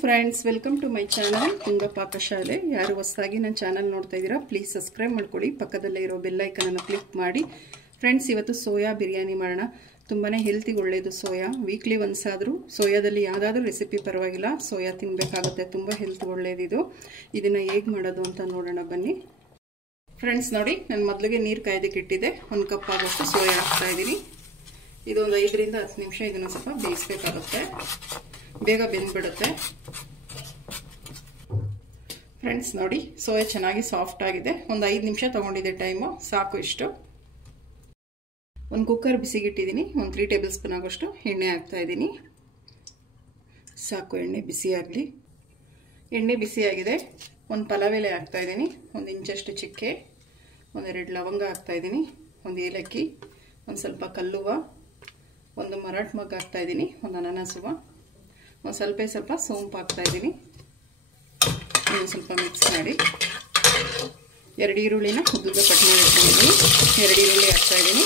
Friends, welcome to my channel Tunga Pakashale. ಯಾರು ಹೊಸದಾಗಿ ನನ್ನ ಚಾನಲ್ ನೋಡ್ತಾ ಇದ್ದೀರಾ ಪ್ಲೀಸ್ ಸಬ್ಸ್ಕ್ರೈಬ್ ಮಾಡ್ಕೊಳ್ಳಿ. ಪಕ್ಕದಲ್ಲೇ ಇರೋ ಬೆಲ್ ಐಕನ್ ಅನ್ನು ಕ್ಲಿಕ್ ಮಾಡಿ. ಫ್ರೆಂಡ್ಸ್, ಇವತ್ತು ಸೋಯಾ ಬಿರಿಯಾನಿ ಮಾಡೋಣ. ತುಂಬಾನೇ ಹೆಲ್ತಿಗೆ ಒಳ್ಳೆಯದು ಸೋಯಾ. ವೀಕ್ಲಿ ಒನ್ಸ್ ಆದರೂ ಸೋಯಾದಲ್ಲಿ ಯಾವುದಾದ್ರೂ ರೆಸಿಪಿ ಪರವಾಗಿಲ್ಲ, ಸೋಯಾ ತಿನ್ನಬೇಕಾಗುತ್ತೆ. ತುಂಬ ಹೆಲ್ತ್ ಒಳ್ಳೆಯದಿದು. ಇದನ್ನು ಹೇಗೆ ಮಾಡೋದು ಅಂತ ನೋಡೋಣ ಬನ್ನಿ. ಫ್ರೆಂಡ್ಸ್ ನೋಡಿ, ನಾನು ಮೊದಲಿಗೆ ನೀರು ಕಾಯ್ದಕ್ಕೆ ಇಟ್ಟಿದ್ದೆ. 1 ಕಪ್ ಆಗೋಷ್ಟು ಸೋಯಾ ಹಾಕ್ತಾ ಇದ್ದೀನಿ. ಇದೊಂದು 5 ರಿಂದ 10 ನಿಮಿಷ ಇದನ್ನು ಸ್ವಲ್ಪ ಬೇಯಿಸಬೇಕಾಗುತ್ತೆ. ಬೇಗ ಬೆಂದ್ಬಿಡುತ್ತೆ. ಫ್ರೆಂಡ್ಸ್ ನೋಡಿ, ಸೋಯಾ ಚೆನ್ನಾಗಿ ಸಾಫ್ಟ್ ಆಗಿದೆ. ಒಂದು 5 ನಿಮಿಷ ತಗೊಂಡಿದೆ ಟೈಮು, ಸಾಕು ಇಷ್ಟು. ಒಂದು ಕುಕ್ಕರ್ ಬಿಸಿಗಿಟ್ಟಿದ್ದೀನಿ. ಒಂದು 3 ಟೇಬಲ್ ಸ್ಪೂನ್ ಆಗೋಷ್ಟು ಎಣ್ಣೆ ಹಾಕ್ತಾ ಇದ್ದೀನಿ. ಸಾಕು, ಎಣ್ಣೆ ಬಿಸಿ ಆಗಲಿ. ಎಣ್ಣೆ ಬಿಸಿಯಾಗಿದೆ. ಒಂದು ಪಲಾವ್ ಎಲೆ ಹಾಕ್ತಾ ಇದ್ದೀನಿ. 1 ಇಂಚಷ್ಟು ಚಕ್ಕೆ, 1-2 ಲವಂಗ ಹಾಕ್ತಾ ಇದ್ದೀನಿ, 1 ಏಲಕ್ಕಿ, ಒಂದು ಸ್ವಲ್ಪ ಕಲ್ಲುವ, 1 ಮರಾಠ ಮಗ್ ಹಾಕ್ತಾ ಇದ್ದೀನಿ, 1 ಅನಾನಸ್ ಹೂವು, ಒಂದು ಸ್ವಲ್ಪ ಸೋಂಪು ಹಾಕ್ತಾ ಇದ್ದೀನಿ. ಒಂದು ಸ್ವಲ್ಪ ಮಿಕ್ಸ್ ಮಾಡಿ 2 ಈರುಳ್ಳಿನ ಉದ್ದುದ್ದ ಕಟ್ ಮಾಡಿ ಇಟ್ಕೊಂಡಿದ್ದೀನಿ. 2 ಈರುಳ್ಳಿ ಹಾಕ್ತಾ ಇದ್ದೀನಿ.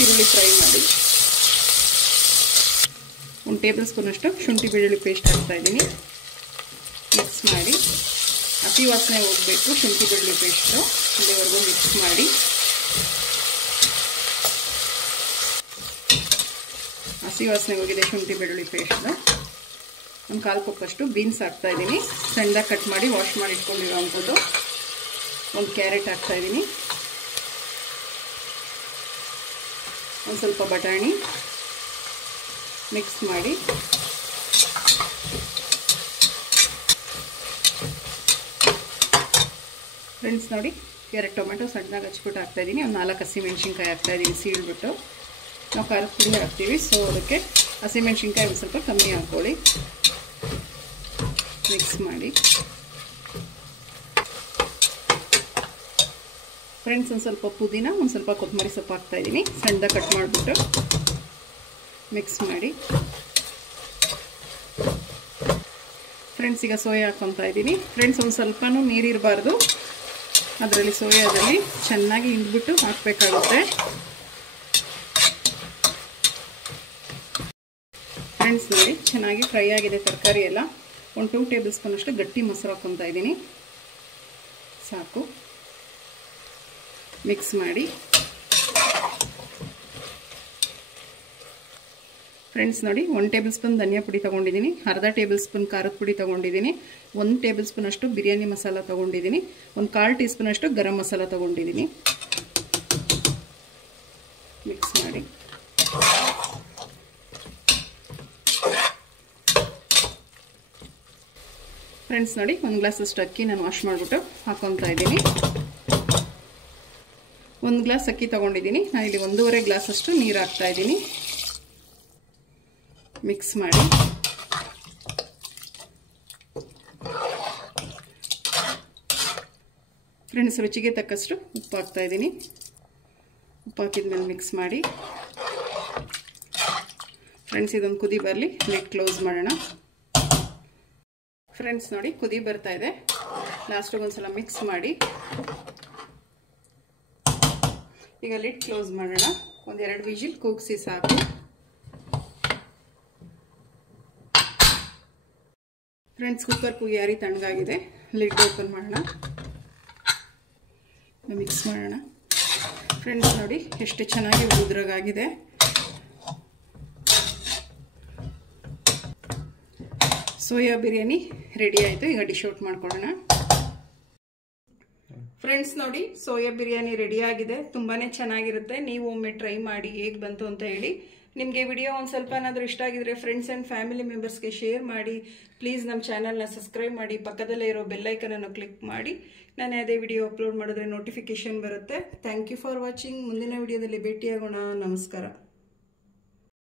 ಈರುಳ್ಳಿ ಫ್ರೈ ಮಾಡಿ 1 ಟೇಬಲ್ ಸ್ಪೂನ್ ಅಷ್ಟು ಶುಂಠಿ ಬೆಳ್ಳುಳ್ಳಿ ಪೇಸ್ಟ್ ಹಾಕ್ತಾ ಇದ್ದೀನಿ. ಮಿಕ್ಸ್ ಮಾಡಿ ಹಸಿ ವಾಸನೆ ಹೋಗಬೇಕು. ಶುಂಠಿ ಬೆಳ್ಳುಳ್ಳಿ ಪೇಸ್ಟು ಇಲ್ಲಿವರೆಗೂ ಮಿಕ್ಸ್ ಮಾಡಿ ಹಸಿ ವಾಸನೆ ಹೋಗಿದೆ ಶುಂಠಿ ಬೆಳ್ಳುಳ್ಳಿ ಪೇಸ್ಟ್ದು. ಒಂದು 1/4 ಕಪ್ಪಷ್ಟು ಬೀನ್ಸ್ ಹಾಕ್ತಾ ಇದ್ದೀನಿ. ಸಣ್ಣದಾಗಿ ಕಟ್ ಮಾಡಿ ವಾಶ್ ಮಾಡಿ ಇಟ್ಕೊಂಡಿರೋ ಅಂಥದ್ದು. 1 ಕ್ಯಾರೆಟ್ ಹಾಕ್ತಾ ಇದ್ದೀನಿ. ಒಂದು ಸ್ವಲ್ಪ ಬಟಾಣಿ ಮಿಕ್ಸ್ ಮಾಡಿ ಫ್ರೆಂಡ್ಸ್ ನೋಡಿ, 2 ಟೊಮೆಟೊ ಸಣ್ಣದಾಗಿ ಹಚ್ಬಿಟ್ಟು ಹಾಕ್ತಾ ಇದ್ದೀನಿ. ಒಂದು 4 ಹಸಿಮೆಣ್ಸಿನ್ಕಾಯಿ ಹಾಕ್ತಾ ಇದ್ದೀನಿ ಸೀಳ್ಬಿಟ್ಟು. ನಾವು ಖಾರದ ಪುಡಿ ಹಾಕ್ತೀವಿ, ಸೊ ಅದಕ್ಕೆ ಹಸಿಮೆಣ್ಸಿನ್ಕಾಯಿ ಒಂದು ಸ್ವಲ್ಪ ಕಮ್ಮಿ ಹಾಕ್ಕೊಳ್ಳಿ. ಮಿಕ್ಸ್ ಮಾಡಿ ಫ್ರೆಂಡ್ಸ್, ಒಂದು ಸ್ವಲ್ಪ ಪುದೀನ, ಒಂದು ಸ್ವಲ್ಪ ಕೊತ್ತಂಬರಿ ಸೊಪ್ಪು ಹಾಕ್ತಾ ಇದ್ದೀನಿ. ಸಣ್ಣದಾಗಿ ಕಟ್ ಮಾಡಿಬಿಟ್ಟು ಮಿಕ್ಸ್ ಮಾಡಿ ಫ್ರೆಂಡ್ಸ್, ಈಗ ಸೋಯಾ ಹಾಕ್ಕೊತಾ ಇದ್ದೀನಿ. ಫ್ರೆಂಡ್ಸ್, ಒಂದು ಸ್ವಲ್ಪನೂ ನೀರಿರಬಾರ್ದು ಅದರಲ್ಲಿ. ಸೋಯಾದಲ್ಲಿ ಚೆನ್ನಾಗಿ ಹಿಂಡ್ಬಿಟ್ಟು ಹಾಕಬೇಕಾಗುತ್ತೆ. ಫ್ರೆಂಡ್ಸ್ ನೋಡಿ, ಚೆನ್ನಾಗಿ ಫ್ರೈ ಆಗಿದೆ ತರಕಾರಿ ಎಲ್ಲ. ಒಂದು 2 ಟೇಬಲ್ ಸ್ಪೂನ್ ಅಷ್ಟು ಗಟ್ಟಿ ಮೊಸರು ಹಾಕ್ಕೊತಾ ಇದ್ದೀನಿ. ಸಾಕು. ಮಿಕ್ಸ್ ಮಾಡಿ ಫ್ರೆಂಡ್ಸ್ ನೋಡಿ, 1 ಟೇಬಲ್ ಸ್ಪೂನ್ ಧನಿಯಾ ಪುಡಿ ತೊಗೊಂಡಿದ್ದೀನಿ, ಅರ್ಧ ಟೇಬಲ್ ಸ್ಪೂನ್ ಖಾರದ ಪುಡಿ ತೊಗೊಂಡಿದ್ದೀನಿ, 1 ಟೇಬಲ್ ಸ್ಪೂನ್ ಅಷ್ಟು ಬಿರಿಯಾನಿ ಮಸಾಲ ತೊಗೊಂಡಿದ್ದೀನಿ, ಒಂದು 1/4 ಟೀ ಸ್ಪೂನ್ ಅಷ್ಟು ಗರಂ ಮಸಾಲ ತೊಗೊಂಡಿದ್ದೀನಿ. ಮಿಕ್ಸ್ ಮಾಡಿ ಫ್ರೆಂಡ್ಸ್ ನೋಡಿ, 1 ಗ್ಲಾಸ್ ಅಷ್ಟು ಅಕ್ಕಿ ನಾನು ವಾಶ್ ಮಾಡಿಬಿಟ್ಟು ಹಾಕೊತಾ ಇದ್ದೀನಿ. 1 ಗ್ಲಾಸ್ ಅಕ್ಕಿ ತೊಗೊಂಡಿದ್ದೀನಿ. ನಾನಿಲ್ಲಿ 1.5 ಗ್ಲಾಸ್ ಅಷ್ಟು ನೀರು ಹಾಕ್ತಾ ಇದ್ದೀನಿ. ಮಿಕ್ಸ್ ಮಾಡಿ ಫ್ರೆಂಡ್ಸ್, ರುಚಿಗೆ ತಕ್ಕಷ್ಟು ಉಪ್ಪು ಹಾಕ್ತಾ ಇದ್ದೀನಿ. ಉಪ್ಪು ಹಾಕಿದ್ಮೇಲೆ ಮಿಕ್ಸ್ ಮಾಡಿ ಫ್ರೆಂಡ್ಸ್, ಇದೊಂದು ಕುದಿ ಬರಲಿ. ಲಿಡ್ ಕ್ಲೋಸ್ ಮಾಡೋಣ. ಫ್ರೆಂಡ್ಸ್ ನೋಡಿ, ಕುದಿ ಬರ್ತಾ ಇದೆ. ಲಾಸ್ಟಿಗೆ ಒಂದ್ಸಲ ಮಿಕ್ಸ್ ಮಾಡಿ ಈಗ ಲಿಡ್ ಕ್ಲೋಸ್ ಮಾಡೋಣ. 1-2 ವಿಜಿಲ್ ಕೂಗಿಸಿ ಸಾಕು. ಫ್ರೆಂಡ್ಸ್, ಕುಕ್ಕರ್ ಕೂಗಿ ತಣ್ಣಗಾಗಿದೆ. ಲಿಡ್ ಓಪನ್ ಮಾಡೋಣ, ಮಿಕ್ಸ್ ಮಾಡೋಣ. ಫ್ರೆಂಡ್ಸ್ ನೋಡಿ, ಎಷ್ಟು ಚೆನ್ನಾಗಿ ಉದ್ರಾಗಿದೆ. ಸೋಯಾ ಬಿರಿಯಾನಿ ರೆಡಿ ಆಯಿತು. ಈಗ ಡಿಶ್ ಔಟ್ ಮಾಡ್ಕೊಳ್ಳೋಣ. ಫ್ರೆಂಡ್ಸ್ ನೋಡಿ, ಸೋಯಾ ಬಿರಿಯಾನಿ ರೆಡಿ ಆಗಿದೆ. ತುಂಬಾನೇ ಚೆನ್ನಾಗಿರುತ್ತೆ. ನೀವು ಒಮ್ಮೆ ಟ್ರೈ ಮಾಡಿ ಹೇಗೆ ಬಂತು ಅಂತ ಹೇಳಿ. ನಿಮಗೆ ವಿಡಿಯೋ ಒಂದು ಸ್ವಲ್ಪ ಏನಾದರೂ ಇಷ್ಟ ಆಗಿದ್ರೆ ಫ್ರೆಂಡ್ಸ್ ಆ್ಯಂಡ್ ಫ್ಯಾಮಿಲಿ ಮೆಂಬರ್ಸ್ಗೆ ಶೇರ್ ಮಾಡಿ. ಪ್ಲೀಸ್ ನಮ್ಮ ಚಾನಲ್ನ ಸಬ್ಸ್ಕ್ರೈಬ್ ಮಾಡಿ. ಪಕ್ಕದಲ್ಲೇ ಇರೋ ಬೆಲ್ಲೈಕನನ್ನು ಕ್ಲಿಕ್ ಮಾಡಿ. ನಾನು ಯಾವುದೇ ವಿಡಿಯೋ ಅಪ್ಲೋಡ್ ಮಾಡಿದ್ರೆ ನೋಟಿಫಿಕೇಶನ್ ಬರುತ್ತೆ. Thank you for watching. ಮುಂದಿನ ವಿಡಿಯೋದಲ್ಲಿ ಭೇಟಿಯಾಗೋಣ. ನಮಸ್ಕಾರ.